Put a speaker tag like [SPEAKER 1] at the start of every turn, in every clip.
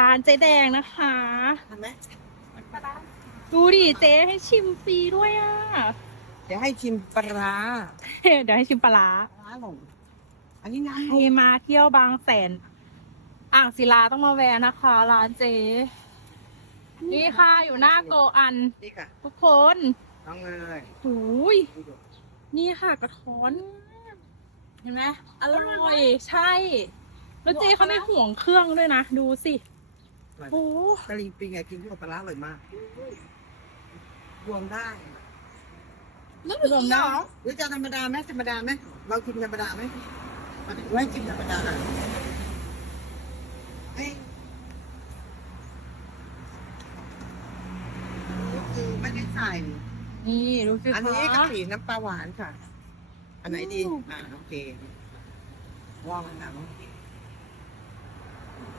[SPEAKER 1] ร้านเจ๊แดงนะคะ
[SPEAKER 2] ทำไหม
[SPEAKER 1] ดูดิเจ๊ให้ชิมฟรีด้วยอะ
[SPEAKER 2] เดี๋ยวให้ชิมปลาร้า
[SPEAKER 1] เดี๋ยวให้ชิมปลาร้า
[SPEAKER 2] ปลาร้าหลงอันนี้น้
[SPEAKER 1] ใครมาเที่ยวบางแสน อ่างศิลาต้องมาแวะนะคะ ร้านเจ๊นี่ค่ะอยู่หน้าโกอันำ
[SPEAKER 2] นี่ค่ะ
[SPEAKER 1] ทุกคน
[SPEAKER 2] น้องเลย
[SPEAKER 1] หูยนี่ค่ะกระท้อน เห็นไหมอร่อย ใช่ แล้วเจ๊เขาไม่ห่วงเครื่องด้วยนะ ดูสิ โอ้
[SPEAKER 2] ตะลิงปิงไงกินกับปลาร้าอร่อยมากรวมได้
[SPEAKER 1] แล้วรวมได้
[SPEAKER 2] หรือจะธรรมดาไหมธรรมดาไหมเรากินธรรมดาไหมไม่กินธรรมดาเอ้ยคือไม่ได้ใส่
[SPEAKER 1] นี่ดูสิ
[SPEAKER 2] อันนี้
[SPEAKER 1] คะ
[SPEAKER 2] กะปิน้ำปลาหวานค่ะ อันไหนดี อ่าโอเคว่างนะ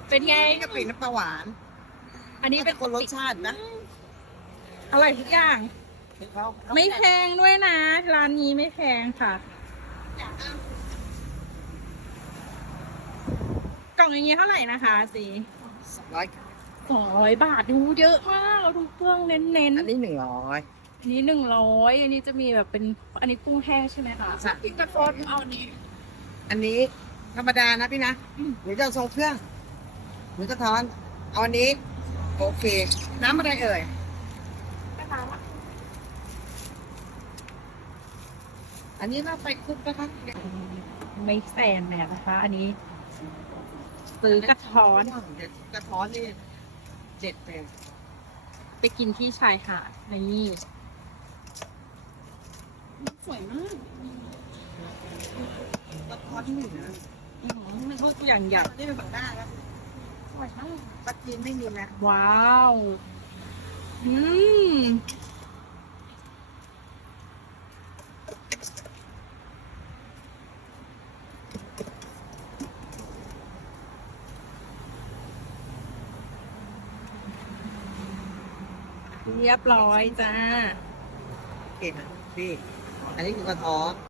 [SPEAKER 1] เป็นไง
[SPEAKER 2] นี่กะปิน้ำปลาหวาน
[SPEAKER 1] อันนี้เป็น
[SPEAKER 2] คนรสชาตินะ
[SPEAKER 1] อร่อยทุกอย่างไม่แพงด้วยนะ ร้านนี้ไม่แพงค่ะ กล่องอย่างเงี้ยเท่าไหร่นะคะสี
[SPEAKER 2] สองร้อย
[SPEAKER 1] สองร้อยบาทดูเยอะมากเราดูเครื่องเน้นๆ
[SPEAKER 2] อันนี้หนึ่งร้อย
[SPEAKER 1] อันนี้หนึ่งร้อยอันนี้จะมีแบบเป็นอันนี้กุ้งแห้งใช่ไหมคะ
[SPEAKER 2] ใช่
[SPEAKER 1] กระท้อนเอาอันนี้
[SPEAKER 2] อันนี้ธรรมดานะพี่นะหรือจะเอาทรงเครื่อง หรือจะท้อนเอาอันนี้ โอเค น้ำอะไรเอ่ยอันนี้เราไปคลุกนะคะ
[SPEAKER 1] ไม่แซนเลยนะคะ อันนี้ซื้อกระท้อน
[SPEAKER 2] เด็ดกระท้อนนี่เจ็ดเลย
[SPEAKER 1] ไปกินที่ชายหาดนี่สวยมาก
[SPEAKER 2] กระท้อนที่หนึ่งนะ
[SPEAKER 1] อืมมันก็อย่างใหญ่
[SPEAKER 2] นี่เป็นแบบหน้าแล้ว
[SPEAKER 1] สวยมาก
[SPEAKER 2] ปลาจีนไม่มีนะ
[SPEAKER 1] ว้าวอืมเรียบร้อยจ้า
[SPEAKER 2] โอเคนะพี่ อันนี้คือกระท้อน